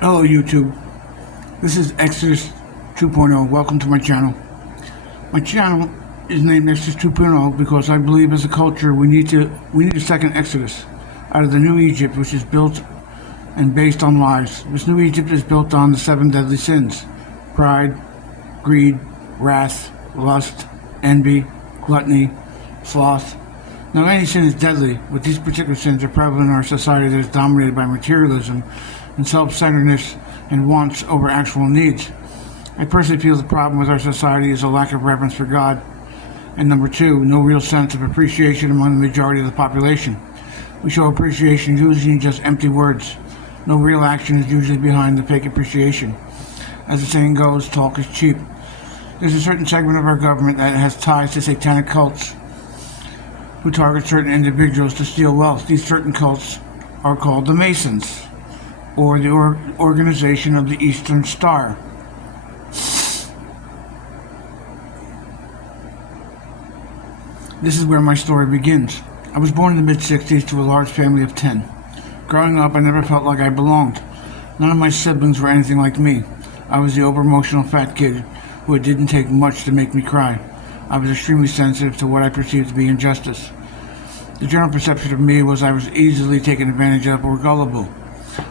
Hello YouTube, this is Exodus 2.0. Welcome to my channel. My channel is named Exodus 2.0 because I believe as a culture we need a second Exodus out of the new Egypt, which is built and based on lies. This new Egypt is built on the 7 deadly sins: pride, greed, wrath, lust, envy, gluttony, sloth. Now any sin is deadly, but these particular sins are prevalent in our society that is dominated by materialism and self-centeredness and wants over actual needs. I personally feel the problem with our society is a lack of reverence for God, and number two, no real sense of appreciation among the majority of the population. We show appreciation usually in just empty words. No real action is usually behind the fake appreciation. As the saying goes, talk is cheap. There's a certain segment of our government that has ties to satanic cults who target certain individuals to steal wealth. These certain cults are called the Masons, or the Organization of the Eastern Star. This is where my story begins. I was born in the mid-60s to a large family of 10. Growing up, I never felt like I belonged. None of my siblings were anything like me. I was the over-emotional fat kid who it didn't take much to make me cry. I was extremely sensitive to what I perceived to be injustice. The general perception of me was I was easily taken advantage of or gullible.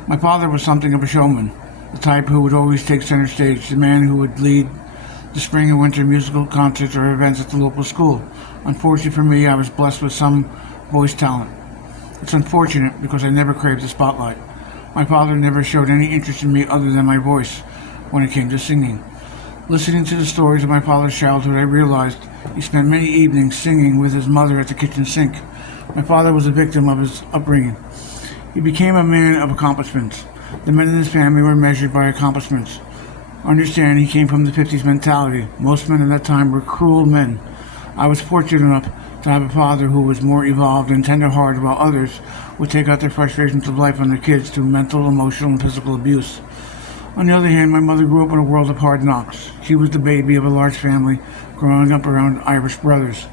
My father was something of a showman, the type who would always take center stage, the man who would lead the spring and winter musical concerts or events at the local school. Unfortunately for me, I was blessed with some voice talent. It's unfortunate because I never craved the spotlight. My father never showed any interest in me other than my voice when it came to singing. Listening to the stories of my father's childhood, I realized he spent many evenings singing with his mother at the kitchen sink. My father was a victim of his upbringing. He became a man of accomplishments. The men in his family were measured by accomplishments. Understand, he came from the 50s mentality. Most men at that time were cruel men. I was fortunate enough to have a father who was more evolved and tender-hearted, while others would take out their frustrations of life on their kids through mental, emotional, and physical abuse. On the other hand, my mother grew up in a world of hard knocks. She was the baby of a large family, growing up around Irish brothers.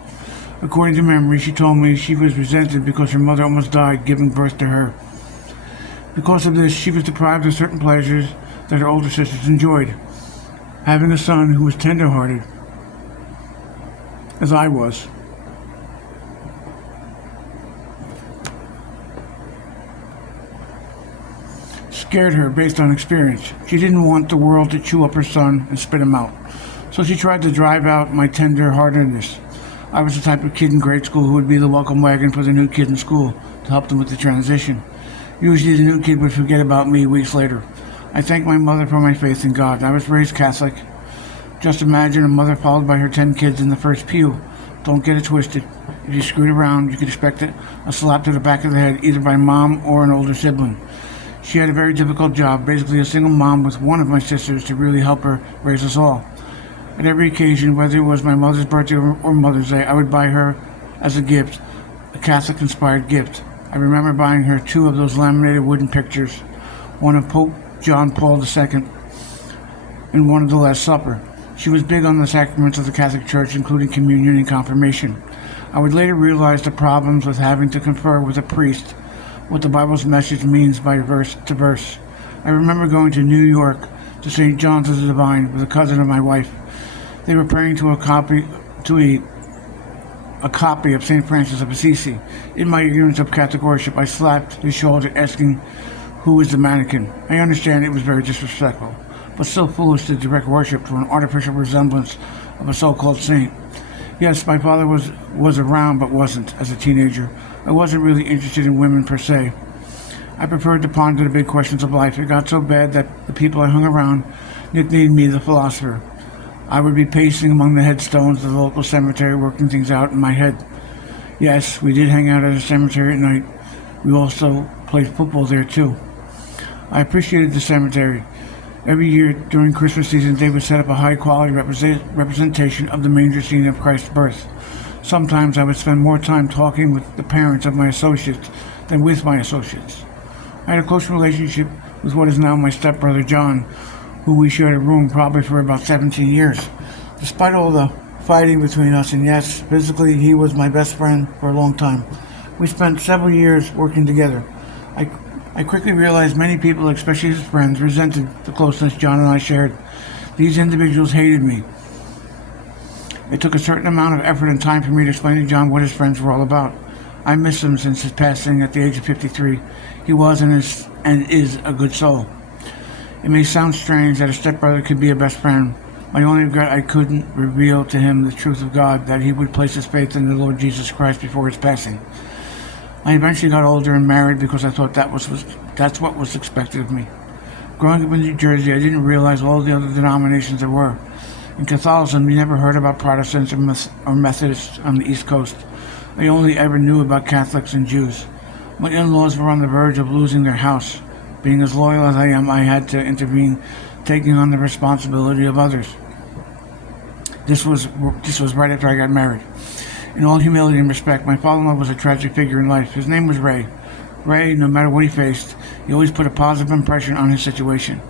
According to memory, she told me she was resented because her mother almost died giving birth to her. Because of this, she was deprived of certain pleasures that her older sisters enjoyed. Having a son who was tender-hearted, as I was, scared her based on experience. She didn't want the world to chew up her son and spit him out. So she tried to drive out my tender-heartedness. I was the type of kid in grade school who would be the welcome wagon for the new kid in school to help them with the transition. Usually the new kid would forget about me weeks later. I thank my mother for my faith in God. I was raised Catholic. Just imagine a mother followed by her 10 kids in the first pew. Don't get it twisted. If you screwed around, you could expect a slap to the back of the head, either by mom or an older sibling. She had a very difficult job, basically a single mom with one of my sisters to really help her raise us all. At every occasion, whether it was my mother's birthday or Mother's Day, I would buy her, as a gift, a Catholic-inspired gift. I remember buying her 2 of those laminated wooden pictures, one of Pope John Paul II and one of the Last Supper. She was big on the sacraments of the Catholic Church, including communion and confirmation. I would later realize the problems with having to confer with a priest what the Bible's message means by verse to verse. I remember going to New York to St. John's of the Divine with a cousin of my wife. They were praying to a copy of St. Francis of Assisi. In my ignorance of Catholic worship, I slapped his shoulder asking who was the mannequin. I understand it was very disrespectful, but still foolish to direct worship to an artificial resemblance of a so-called saint. Yes, my father was around but wasn't as a teenager. I wasn't really interested in women per se. I preferred to ponder the big questions of life. It got so bad that the people I hung around nicknamed me the philosopher. I would be pacing among the headstones of the local cemetery, working things out in my head. Yes, we did hang out at a cemetery at night. We also played football there too. I appreciated the cemetery. Every year during Christmas season, they would set up a high-quality representation of the manger scene of Christ's birth. Sometimes I would spend more time talking with the parents of my associates than with my associates. I had a close relationship with what is now my stepbrother John, who we shared a room probably for about 17 years. Despite all the fighting between us, and yes, physically he was my best friend for a long time, we spent several years working together. I quickly realized many people, especially his friends, resented the closeness John and I shared. These individuals hated me. It took a certain amount of effort and time for me to explain to John what his friends were all about. I miss him since his passing at the age of 53. He was and is a good soul. It may sound strange that a stepbrother could be a best friend. My only regret, I couldn't reveal to him the truth of God, that he would place his faith in the Lord Jesus Christ before his passing. I eventually got older and married because I thought that's what was expected of me. Growing up in New Jersey, I didn't realize all the other denominations there were. In Catholicism, you never heard about Protestants or Methodists on the East Coast. I only ever knew about Catholics and Jews. My in-laws were on the verge of losing their house. Being as loyal as I am, I had to intervene, taking on the responsibility of others. This was right after I got married. In all humility and respect, my father-in-law was a tragic figure in life. His name was Ray. Ray, no matter what he faced, he always put a positive impression on his situation.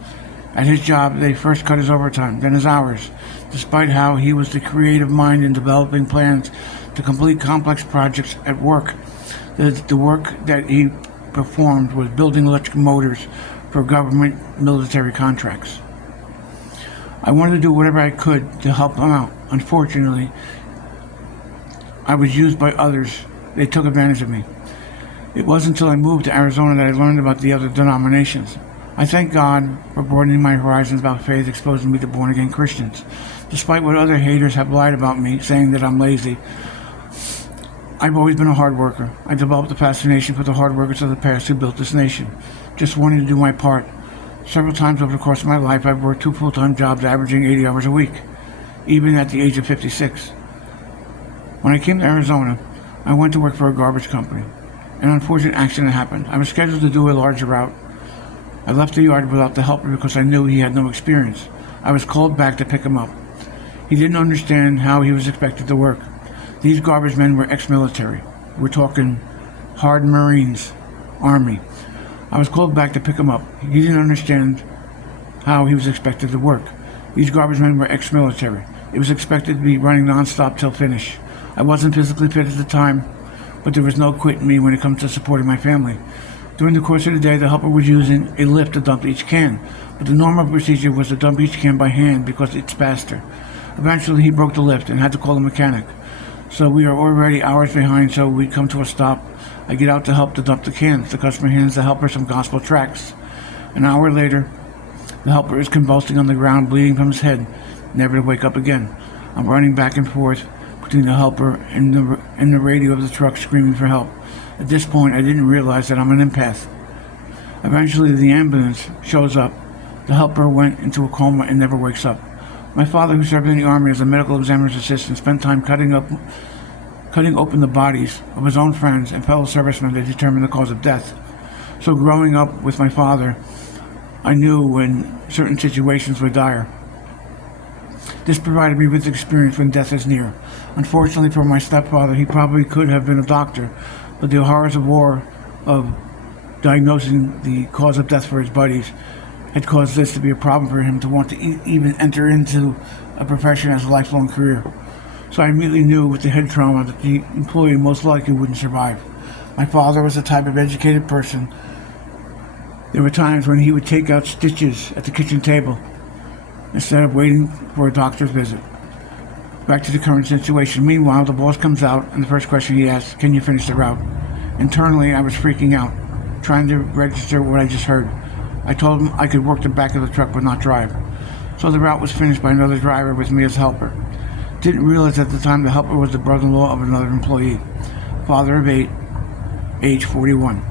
At his job, they first cut his overtime, then his hours, despite how he was the creative mind in developing plans to complete complex projects at work. The work that he performed was building electric motors for government military contracts. I wanted to do whatever I could to help him out. Unfortunately, I was used by others. They took advantage of me. It wasn't until I moved to Arizona that I learned about the other denominations. I thank God for broadening my horizons about faith, exposing me to born-again Christians. Despite what other haters have lied about me, saying that I'm lazy, I've always been a hard worker. I developed a fascination for the hard workers of the past who built this nation, just wanting to do my part. Several times over the course of my life, I've worked 2 full-time jobs averaging 80 hours a week, even at the age of 56. When I came to Arizona, I went to work for a garbage company. An unfortunate accident happened. I was scheduled to do a larger route. I left the yard without the helper because I knew he had no experience. I was called back to pick him up. He didn't understand how he was expected to work. These garbage men were ex-military. We're talking hard Marines, Army. I was called back to pick him up. He didn't understand how he was expected to work. These garbage men were ex-military. It was expected to be running non-stop till finish. I wasn't physically fit at the time, but there was no quit in me when it comes to supporting my family. During the course of the day, the helper was using a lift to dump each can, but the normal procedure was to dump each can by hand because it's faster. Eventually, he broke the lift and had to call a mechanic. So we are already hours behind, so we come to a stop. I get out to help to dump the cans. The customer hands the helper some gospel tracts. An hour later, the helper is convulsing on the ground, bleeding from his head, never to wake up again. I'm running back and forth between the helper and the radio of the truck, screaming for help. At this point, I didn't realize that I'm an empath. Eventually, the ambulance shows up. The helper went into a coma and never wakes up. My father, who served in the Army as a medical examiner's assistant, spent time cutting open the bodies of his own friends and fellow servicemen to determine the cause of death. So growing up with my father, I knew when certain situations were dire. This provided me with experience when death is near. Unfortunately for my stepfather, he probably could have been a doctor, but the horrors of war, of diagnosing the cause of death for his buddies, had caused this to be a problem for him to want to even enter into a profession as a lifelong career. So I immediately knew with the head trauma that the employee most likely wouldn't survive. My father was the type of educated person. There were times when he would take out stitches at the kitchen table instead of waiting for a doctor's visit. Back to the current situation. Meanwhile, the boss comes out and the first question he asks, "Can you finish the route?" Internally, I was freaking out, trying to register what I just heard. I told him I could work the back of the truck but not drive. So the route was finished by another driver with me as helper. Didn't realize at the time the helper was the brother-in-law of another employee. Father of 8, age 41.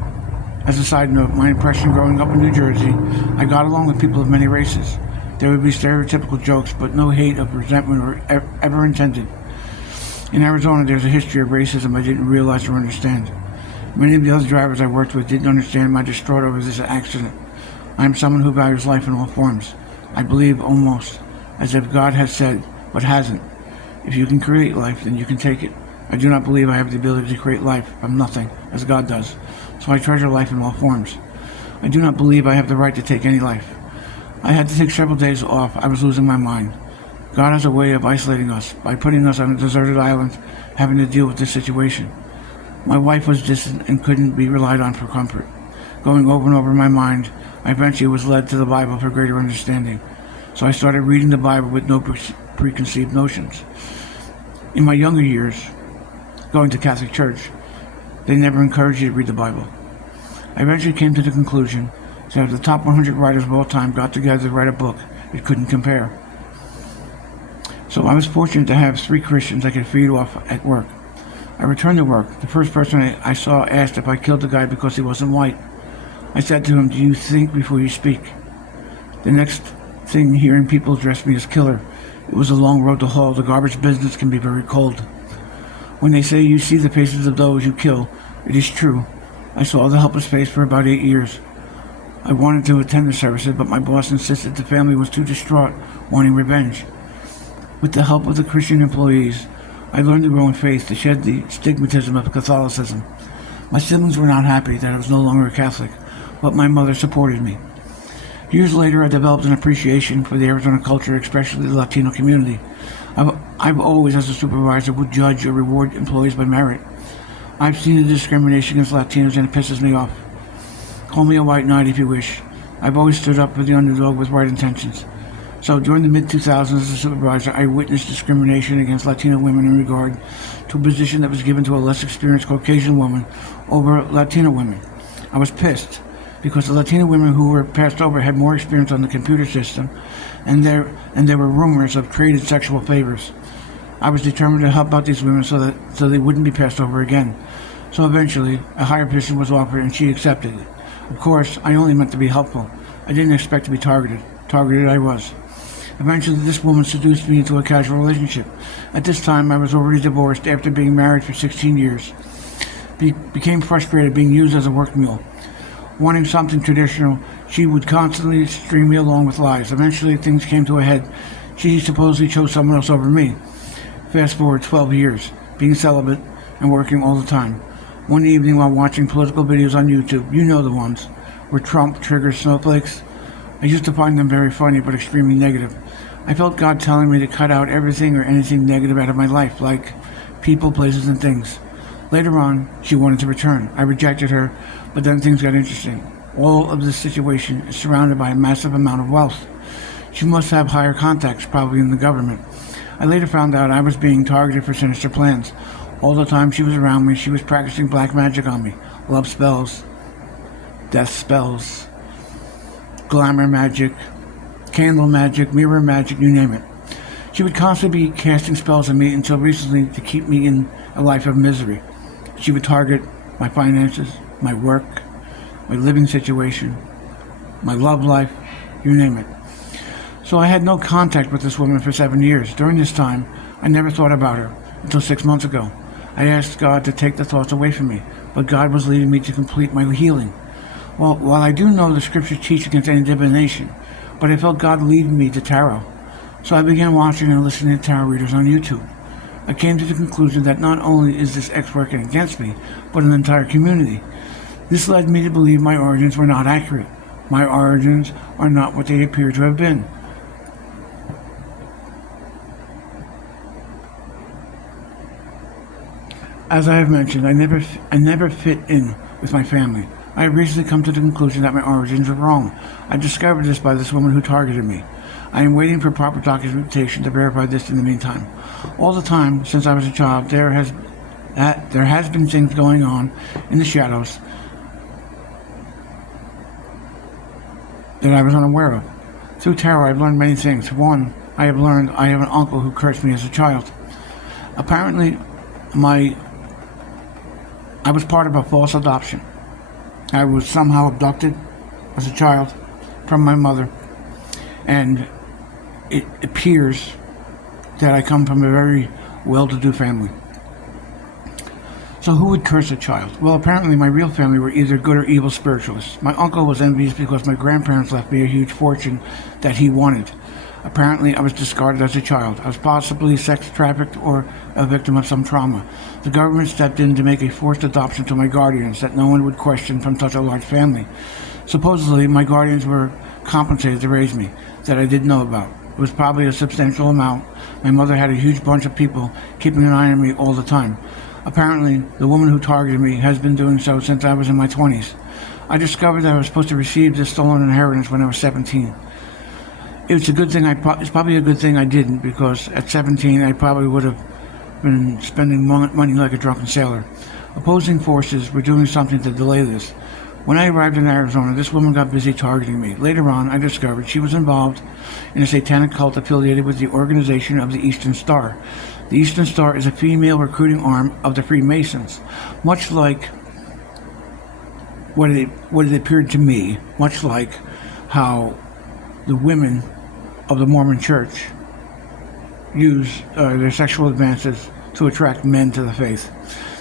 As a side note, my impression growing up in New Jersey, I got along with people of many races. There would be stereotypical jokes, but no hate of resentment or ever intended. In Arizona, there's a history of racism I didn't realize or understand. Many of the other drivers I worked with didn't understand my distraught over this accident. I am someone who values life in all forms. I believe almost as if God has said, but hasn't. If you can create life, then you can take it. I do not believe I have the ability to create life from nothing, as God does. So I treasure life in all forms. I do not believe I have the right to take any life. I had to take several days off. I was losing my mind. God has a way of isolating us by putting us on a deserted island, having to deal with this situation. My wife was distant and couldn't be relied on for comfort. going over and over in my mind. I eventually was led to the Bible for greater understanding. So I started reading the Bible with no preconceived notions. In my younger years, going to Catholic Church, they never encouraged you to read the Bible. I eventually came to the conclusion that if the top 100 writers of all time got together to write a book, it couldn't compare. So I was fortunate to have 3 Christians I could feed off at work. I returned to work. The first person I saw asked if I killed the guy because he wasn't white. I said to him, "Do you think before you speak?" The next thing, hearing people address me as killer. It was a long road to haul. The garbage business can be very cold. When they say you see the faces of those you kill, it is true. I saw the helpless face for about 8 years. I wanted to attend the services, but my boss insisted the family was too distraught, wanting revenge. With the help of the Christian employees, I learned to grow in faith, to shed the stigmatism of Catholicism. My siblings were not happy that I was no longer a Catholic, but my mother supported me. Years later, I developed an appreciation for the Arizona culture, especially the Latino community. I've always, as a supervisor, would judge or reward employees by merit. I've seen the discrimination against Latinos and it pisses me off. Call me a white knight if you wish. I've always stood up for the underdog with right intentions. So during the mid-2000s as a supervisor, I witnessed discrimination against Latino women in regard to a position that was given to a less experienced Caucasian woman over Latino women. I was pissed because the Latino women who were passed over had more experience on the computer system, and there were rumors of traded sexual favors. I was determined to help out these women so they wouldn't be passed over again. So eventually, a higher position was offered and she accepted it. Of course, I only meant to be helpful. I didn't expect to be targeted. Targeted I was. Eventually, this woman seduced me into a casual relationship. At this time, I was already divorced after being married for 16 years. Became frustrated being used as a work mule. Wanting something traditional, she would constantly string me along with lies. Eventually, things came to a head. She supposedly chose someone else over me. Fast forward 12 years, being celibate and working all the time. One evening while watching political videos on YouTube, you know the ones, where Trump triggers snowflakes. I used to find them very funny but extremely negative. I felt God telling me to cut out everything or anything negative out of my life, like people, places, and things. Later on, she wanted to return. I rejected her, but then things got interesting. All of this situation is surrounded by a massive amount of wealth. She must have higher contacts, probably in the government. I later found out I was being targeted for sinister plans. All the time she was around me, she was practicing black magic on me. Love spells, death spells, glamour magic, candle magic, mirror magic, you name it. She would constantly be casting spells on me until recently to keep me in a life of misery. She would target my finances, my work, my living situation, my love life, you name it. So I had no contact with this woman for 7 years. During this time, I never thought about her until 6 months ago. I asked God to take the thoughts away from me, but God was leading me to complete my healing. While I do know the scriptures teach against any divination, but I felt God leading me to tarot. So I began watching and listening to tarot readers on YouTube. I came to the conclusion that not only is this ex working against me, but an entire community. This led me to believe my origins were not accurate. My origins are not what they appear to have been. As I have mentioned, I never fit in with my family. I have recently come to the conclusion that my origins are wrong. I discovered this by this woman who targeted me. I am waiting for proper documentation to verify this in the meantime. All the time since I was a child, there has been things going on in the shadows that I was unaware of. Through tarot, I've learned many things. One, I have learned I have an uncle who cursed me as a child. Apparently, I was part of a false adoption. I was somehow abducted as a child from my mother, and it appears that I come from a very well-to-do family. So who would curse a child? Well, apparently my real family were either good or evil spiritualists. My uncle was envious because my grandparents left me a huge fortune that he wanted. Apparently, I was discarded as a child. I was possibly sex trafficked or a victim of some trauma. The government stepped in to make a forced adoption to my guardians that no one would question from such a large family. Supposedly, my guardians were compensated to raise me, that I didn't know about. It was probably a substantial amount. My mother had a huge bunch of people keeping an eye on me all the time. Apparently, the woman who targeted me has been doing so since I was in my 20s. I discovered that I was supposed to receive this stolen inheritance when I was 17. It's a good thing it's probably a good thing I didn't, because at 17 I probably would have been spending money like a drunken sailor. Opposing forces were doing something to delay this. When I arrived in Arizona, this woman got busy targeting me. Later on, I discovered she was involved in a satanic cult affiliated with the Organization of the Eastern Star. The Eastern Star is a female recruiting arm of the Freemasons, much like what it appeared to me, much like how the women of the Mormon Church use their sexual advances to attract men to the faith.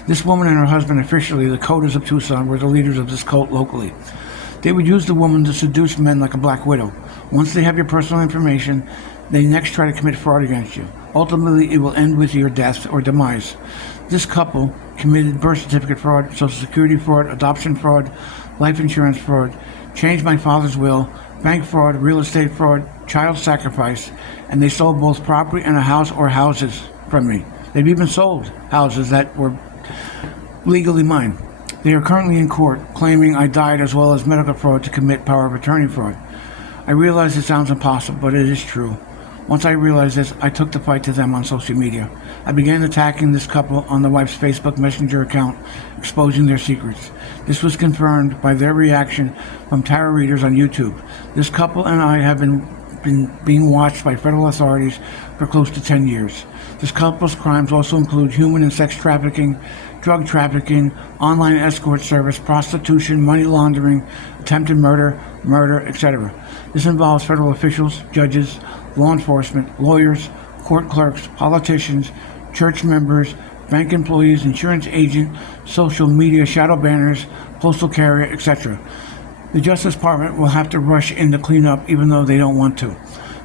This woman and her husband, officially the coders of Tucson, were the leaders of this cult locally. They would use the woman to seduce men like a black widow. Once they have your personal information, they next try to commit fraud against you. Ultimately, it will end with your death or demise. This couple committed birth certificate fraud, social security fraud, adoption fraud, life insurance fraud, changed my father's will, bank fraud, real estate fraud, child sacrifice, and they sold both property and a house or houses from me. They've even sold houses that were legally mine. They are currently in court claiming I died, as well as medical fraud to commit power of attorney fraud. I realize it sounds impossible, but it is true. Once I realized this, I took the fight to them on social media. I began attacking this couple on the wife's Facebook Messenger account, exposing their secrets. This was confirmed by their reaction from tarot readers on YouTube. This couple and I have been being watched by federal authorities for close to 10 years. This couple's crimes also include human and sex trafficking, drug trafficking, online escort service, prostitution, money laundering, attempted murder, etc. This involves federal officials, judges, law enforcement, lawyers, court clerks, politicians, church members, bank employees, insurance agent, social media, shadow banners, postal carrier, etc. The Justice Department will have to rush in to clean up, even though they don't want to.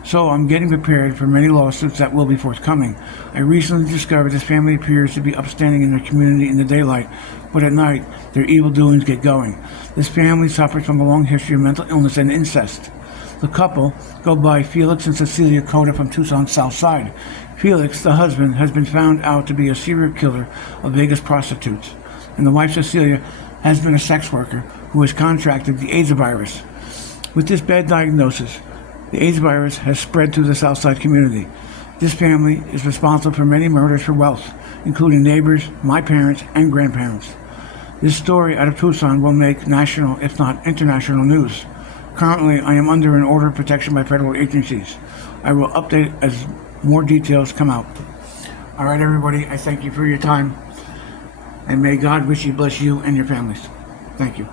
So I'm getting prepared for many lawsuits that will be forthcoming. I recently discovered this family appears to be upstanding in their community in the daylight, but at night, their evil doings get going. This family suffers from a long history of mental illness and incest. The couple go by Felix and Cecilia Coda from Tucson's South Side. Felix, the husband, has been found out to be a serial killer of Vegas prostitutes, and the wife Cecilia has been a sex worker who has contracted the AIDS virus. With this bad diagnosis, the AIDS virus has spread through the Southside community. This family is responsible for many murders for wealth, including neighbors, my parents, and grandparents. This story out of Tucson will make national, if not international, news. Currently, I am under an order of protection by federal agencies. I will update as more details come out. All right, everybody, I thank you for your time, and may God richly bless you and your families. Thank you.